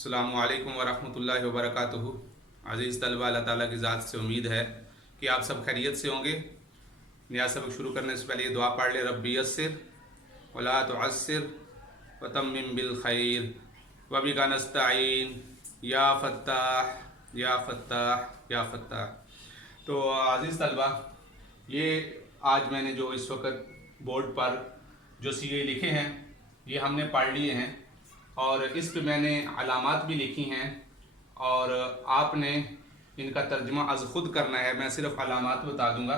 अस्सलामु अलैकुम वरहमतुल्लाहि वबरकातुहू। अज़ीज़ तलबा, अल्लाह ताला की ज़ात से उम्मीद है कि आप सब खैरियत से होंगे। नया सबक शुरू करने से पहले ये दुआ पढ़ ले, रब्बी यस्सिर वला तुअस्सिर वतम्मिम बिल खैर वबिका नस्तईन या फत्ताह या फत्ताह या फत्ताह। तो अज़ीज़ तलबा, ये आज मैंने जो इस वक्त बोर्ड पर जो सीए लिखे हैं ये हमने पढ़ लिए हैं और इस पे मैंने अलामात भी लिखी हैं और आपने इनका तर्जुमा अज़ ख़ुद करना है। मैं सिर्फ अलामात बता दूंगा।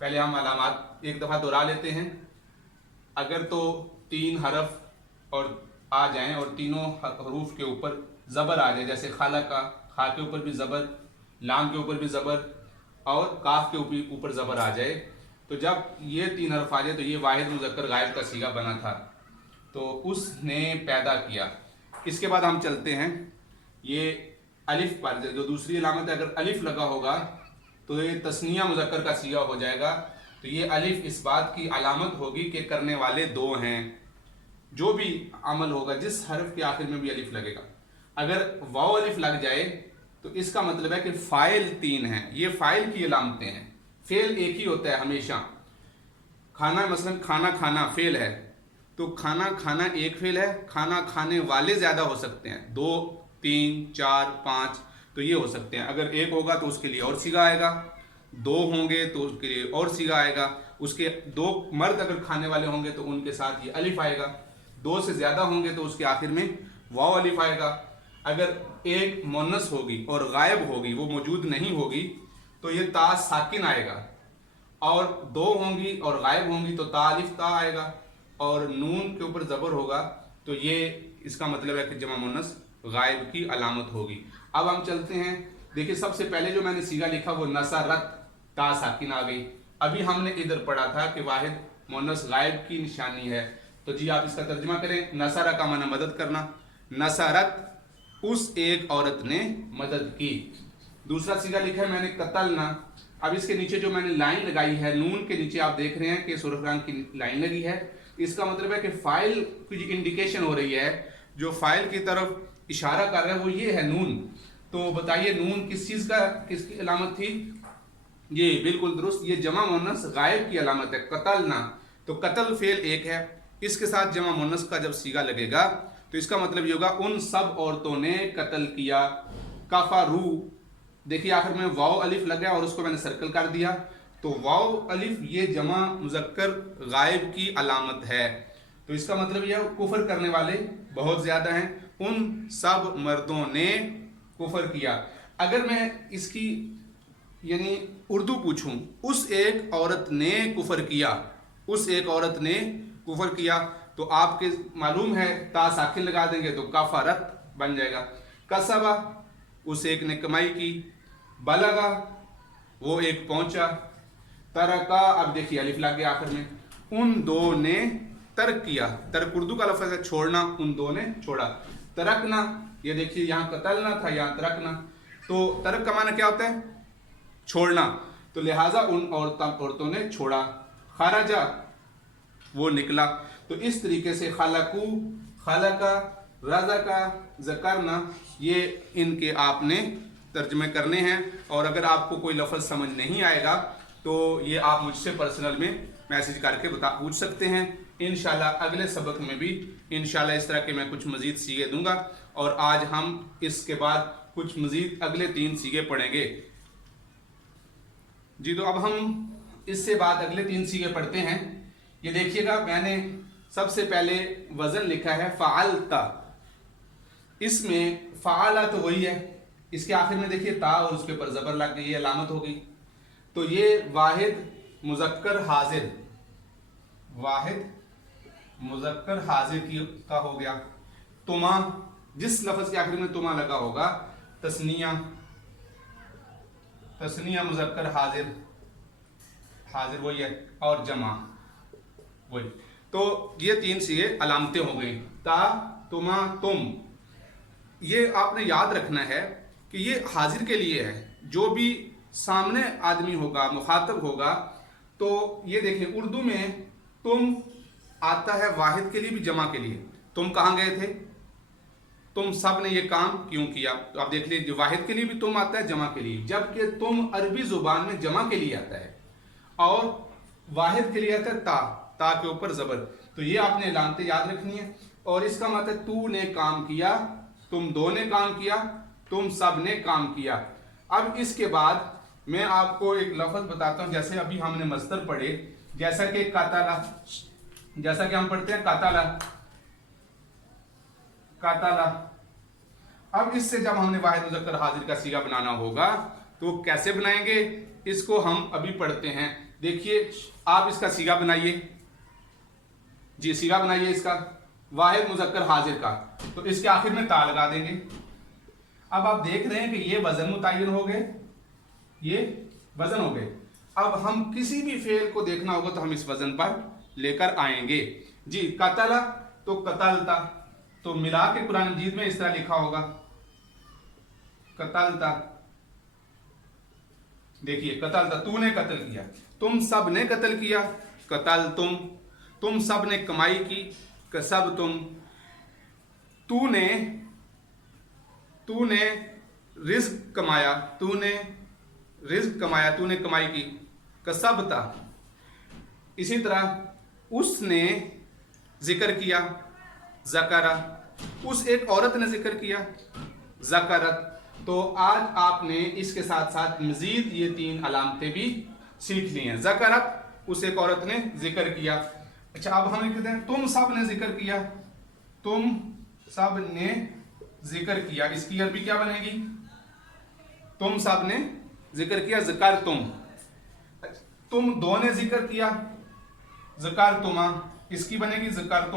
पहले हम अलामात एक दफ़ा दोहरा लेते हैं। अगर तो 3 हरफ और आ जाएं और तीनों हरूफ के ऊपर ज़बर आ जाए, जैसे खाला का खा के ऊपर भी ज़बर, लाम के ऊपर भी ज़बर और काफ के ऊपर ज़बर आ जाए, तो जब ये 3 हरफ आ जाए तो ये वाहिद मुज़क्कर गायब का सीगा बना था, तो उसने पैदा किया। इसके बाद हम चलते हैं ये अलिफ पर। जो दूसरी अलामत है, अगर अलिफ लगा होगा तो ये तस्निया मुज़क्कर का सीगा हो जाएगा। तो ये अलिफ इस बात की अलामत होगी कि करने वाले 2 हैं। जो भी अमल होगा जिस हरफ के आखिर में भी अलिफ लगेगा, अगर वाव अलिफ लग जाए तो इसका मतलब है कि फ़ाइल 3 हैं। ये फ़ाइल की अलामतें हैं। फेल एक ही होता है हमेशा। खाना, मसलन खाना खाना फेल है, तो खाना खाना एक फेल है, खाना खाने वाले ज़्यादा हो सकते हैं, 2 3 4 5 तो ये हो सकते हैं। अगर एक होगा तो उसके लिए और सीगा आएगा, 2 होंगे तो उसके लिए और सीगा आएगा, उसके 2 मर्द अगर खाने वाले होंगे तो उनके साथ ये अलिफ आएगा, 2 से ज़्यादा होंगे तो उसके आखिर में वाव अलिफ आएगा। अगर एक मुन्नस होगी और गायब होगी, वो मौजूद नहीं होगी, तो ये ता साकिन आएगा, और 2 होंगी और गायब होंगी तो ता अलिफ ता आएगा, और नून के ऊपर ज़बर होगा तो ये इसका मतलब है कि जमा मुन्नस गायब की अलामत होगी। अब हम चलते हैं। देखिए, सबसे पहले जो मैंने सीगा लिखा वो नसरत, ता साकिन आ गई। अभी हमने इधर पढ़ा था कि वाहिद मुन्नस गायब की निशानी है। तो जी आप इसका तर्जुमा करें। नसरा का माना मदद करना। नसरत, उस एक औरत ने मदद की। दूसरा सीगा लिखा है मैंने कतलना। अब इसके नीचे जो मैंने लाइन लगाई है, नून के नीचे आप देख रहे हैं कि सुर्ख रंग की लाइन लगी है। इसका मतलब है कि फाइल की इंडिकेशन हो रही है, जो फाइल की तरफ इशारा कर रहा है वो ये है, नून। तो बताइए नून किस चीज़ का, किसकी अलामत थी? ये बिल्कुल दुरुस्त, ये जमा मुन्नस गायब की अलामत है, कतलना। तो कतल फेल एक है, इसके साथ जमा मुन्नस का जब सीगा लगेगा तो इसका मतलब ये होगा उन सब औरतों ने कत्ल किया। कफरू, देखिए आखिर में वाव अलिफ लग गया और उसको मैंने सर्कल कर दिया, तो वाव अलिफ ये जमा मुज़क्कर गायब की अलामत है। तो इसका मतलब यह कुफर करने वाले बहुत ज़्यादा हैं। उन सब मर्दों ने कुफर किया। अगर मैं इसकी यानी उर्दू पूछूं, उस एक औरत ने कुफर किया, उस एक औरत ने कुफर किया, तो आपके मालूम है ता साकिन लगा देंगे तो कफरत बन जाएगा। कसबा, उस एक ने कमाई की। बलगा, वो एक पहुंचा। तरका, अब देखिए अलिफ लग गया आखिर में। उन 2 ने तर्क किया। तर्क उर्दू का लफ्ज़ है छोड़ना, उन 2 ने छोड़ा। तरकना, ये देखिए यहाँ कतलना था, यहाँ तरकना। तो तर्क का माना क्या होता है? छोड़ना। तो लिहाजा उन औरतों ने छोड़ा। खराजा, वो निकला। तो इस तरीके से खलकू, खलका, रज़का, ज़करना, ये इनके आपने तर्जमे करने हैं। और अगर आपको कोई लफ्ज़ समझ नहीं आएगा तो ये आप मुझसे पर्सनल में मैसेज करके पूछ सकते हैं। इंशाल्लाह अगले सबक में भी इंशाल्लाह इस तरह के मैं कुछ मज़ीद सीगे दूंगा, और आज हम इसके बाद कुछ मज़ीद अगले 3 सीगे पढ़ेंगे। जी, तो अब हम इससे बाद अगले 3 सीगे पढ़ते हैं। ये देखिएगा, मैंने सबसे पहले वज़न लिखा है फ़अलता। इसमें फ़अला तो वही है, इसके आखिर में देखिए ता और उसके ऊपर ज़बर लग गई, अलामत हो गई। तो ये वाहिद मुज़क्कर हाजिर, वाहिद मुज़क्कर हाजिर का हो गया। तुमा, जिस लफ्ज़ के आखिर में तुमा लगा होगा, तस्निया, तस्निया मुज़क्कर हाजिर, हाजिर वही है, और जमा वही। तो ये 3 सीगे अलामतें हो गई, ता, तुमा, तुम। ये आपने याद रखना है कि ये हाजिर के लिए है। जो भी सामने आदमी होगा, मुखातब होगा, तो ये देखिए उर्दू में तुम आता है वाहिद के लिए भी, जमा के लिए। तुम कहाँ गए थे? तुम सब ने ये काम क्यों किया। तो आप देख लीजिए वाहिद के लिए भी तुम आता है, जमा के लिए, जबकि तुम अरबी जुबान में जमा के लिए आता है और वाहिद के लिए आता है ता के ऊपर जबर। तो ये आपने लामतें याद रखनी है। और इसका मतलब तू ने काम किया, तुम दो ने काम किया, तुम सब ने काम किया। अब इसके बाद मैं आपको एक लफ्ज बताता हूं, जैसे अभी हमने मस्तर पढ़े, जैसा कि काताला, जैसा कि हम पढ़ते हैं काताला काताला। अब इससे जब हमने वाहिद मुज़क्कर हाजिर का सीगा बनाना होगा तो कैसे बनाएंगे, इसको हम अभी पढ़ते हैं। देखिए आप इसका सीगा बनाइए जी, सीगा बनाइए इसका वाहिद मुज़क्कर हाजिर का। तो इसके आखिर में ता लगा देंगे। अब आप देख रहे हैं कि ये वजन मुतय्यन हो गए, ये वजन हो गए। अब हम किसी भी फेल को देखना होगा तो हम इस वजन पर लेकर आएंगे जी। कतला तो कतलता, तो मिला के कुरान मजीद में इस तरह लिखा होगा कतलता। देखिए कतलता, तूने कत्ल किया, तुम सब ने कत्ल किया, कतल तुम सब ने कमाई की, कसब तुम, तूने रिज्क कमाया, तूने रिज्क कमाया, तूने कमाई की, कसबता। इसी तरह उसने जिक्र किया, ज़करा, उस एक औरत ने जिक्र किया, ज़करत। तो आज आपने इसके साथ साथ मजीद ये 3 अलामतें भी सीख ली हैं। ज़करत, उस एक औरत ने जिक्र किया। अच्छा अब हम कहते हैं तुम सब ने जिक्र किया, तुम सब ने जिक्र किया, इसकी अरबी क्या बनेगी, तुम सब ने जिक्र किया, ज़कर तुम दो ने जिक्र किया, ज़कर तुमा, इसकी बनेगी ज़कर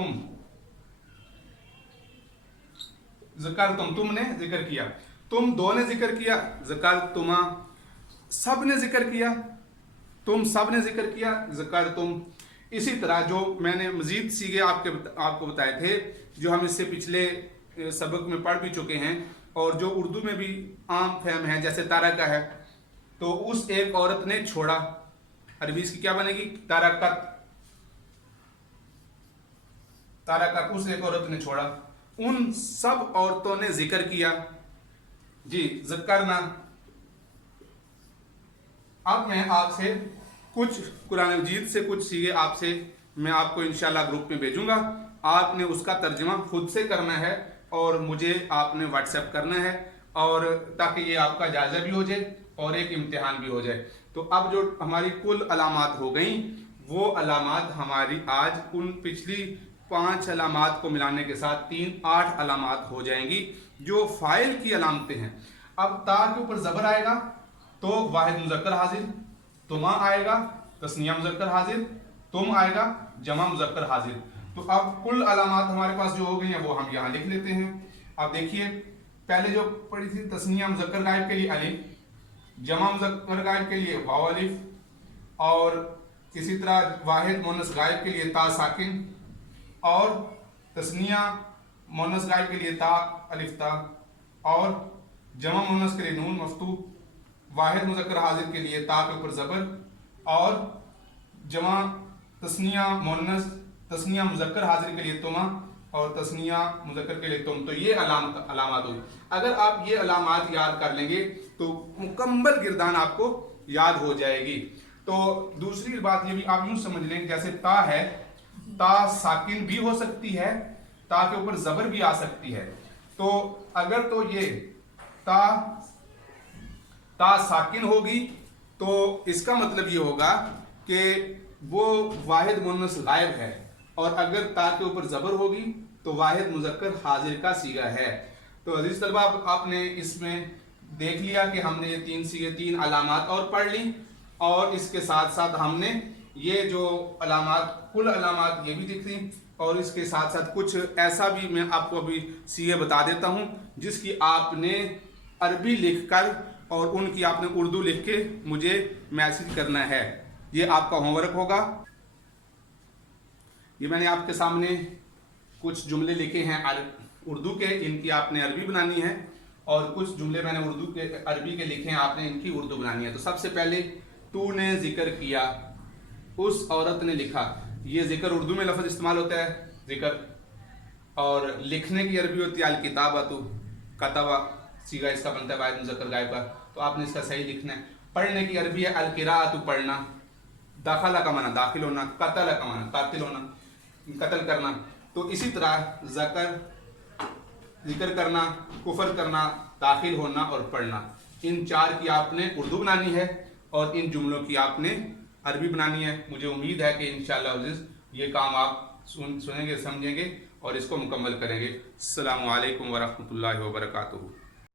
तुमने जिक्र किया, तुम दो ने जिक्र किया, ज़कर तुमा, सब ने जिक्र किया, तुम सब ने जिक्र किया, ज़कर तुम। इसी तरह जो मैंने मजीद सीगे आपको बताए थे, जो हम इससे पिछले सबक में पढ़ भी चुके हैं और जो उर्दू में भी आम फहम है, जैसे तारा का है, तो उस एक औरत ने छोड़ा, अरबी इसकी क्या बनेगी, तारकत, उस एक औरत ने छोड़ा। उन सब औरतों ने जिक्र किया जी, ज़करना। अब मैं आपसे कुछ कुरान मजीद से कुछ सीगे आपसे मैं आपको इंशाल्लाह ग्रुप में भेजूंगा। आपने उसका तर्जुमा खुद से करना है और मुझे आपने व्हाट्सएप करना है, और ताकि ये आपका जायजा भी हो जाए और एक इम्तिहान भी हो जाए। तो अब जो हमारी कुल अलामात हो गई, वो अलामात हमारी आज उन पिछली 5 अलामात को मिलाने के साथ 8 अलामात हो जाएंगी, जो फाइल की अलामतें हैं। अब ता के ऊपर जबर आएगा तो वाहिद मुज़क्कर हाजिर, तुमा आएगा तस्निया मुज़क्कर हाजिर, तुम आएगा जमा मुज़क्कर हाजिर। तो अब कुल अलामात हमारे पास जो हो गई हैं वो हम यहाँ लिख लेते हैं। अब देखिए पहले जो पढ़ी थी, तस्निया मुज़क्कर गायब के लिए अलिफ, जमा मुज़क्कर गायब के लिए वाव अलिफ, और इसी तरह वाहिद मुन्नस गायब के लिए ता साकिन, और तस्निया मुन्नस गायब के लिए ता अलिफ ता, और जमा मुन्नस के लिए नून मफ्तूह, वाहिद मुज़क्कर हाजिर के लिए ता के ऊपर ज़बर, और जमा तस्निया मुन्नस तस्निया मुज़क्कर हाजिर के लिए तुमा, और तस्निया मुज़क्कर के लिए तुम। तो ये अलामात हुई। अगर आप ये अलामात याद कर लेंगे तो मुकम्मल गिरदान आपको याद हो जाएगी। तो दूसरी बात ये भी आप यूं समझ लें, जैसे ता है, ता साकिन भी हो सकती है, ता के ऊपर जबर भी आ सकती है। तो अगर तो ये ता साकिन होगी तो इसका मतलब ये होगा कि वो वाहिद मुन्नस गायब है, और अगर ता के ऊपर जबर होगी तो वाहिद मुज़क्कर हाजिर का सीगा है। तो अजीज तलबा आपने इसमें देख लिया कि हमने ये 3 सीगे 3 अलामात और पढ़ ली, और इसके साथ साथ हमने ये जो अलामात कुल अलामात ये भी दिख ली, और इसके साथ साथ कुछ ऐसा भी मैं आपको अभी सीगे बता देता हूँ जिसकी आपने अरबी लिखकर और उनकी आपने उर्दू लिख के मुझे मैसेज करना है। ये आपका होमवर्क होगा। ये मैंने आपके सामने कुछ जुमले लिखे हैं उर्दू के, इनकी आपने अरबी बनानी है, और कुछ जुमले मैंने उर्दू के अरबी के लिखे हैं, आपने इनकी उर्दू बनानी है। तो सबसे पहले तूने जिक्र किया, उस औरत ने लिखा। ये जिक्र उर्दू में लफ्ज़ इस्तेमाल होता है जिक्र, اور لکھنے کی عربی ہوتی ہے الکتابۃ، کتبہ سیغہ اس کا بنتا ہے واحد مذکر غائب کا، تو آپ نے اس کا صحیح لکھنا ہے۔ پڑھنے کی عربی ہے القراءۃ، پڑھنا، داخلہ کا معنی داخل ہونا، قتل کا معنی قاتل ہونا، قتل کرنا۔ تو اسی طرح ذکر کرنا، کفر کرنا، داخل ہونا اور پڑھنا، ان چار کی آپ نے اردو بنانی ہے اور ان جملوں کی آپ نے عربی بنانی ہے۔ مجھے امید ہے کہ انشاءاللہ عزیز یہ کام آپ سنیں گے، سمجھیں گے اور اس کو مکمل کریں گے۔ السلام علیکم ورحمۃ اللہ وبرکاتہ۔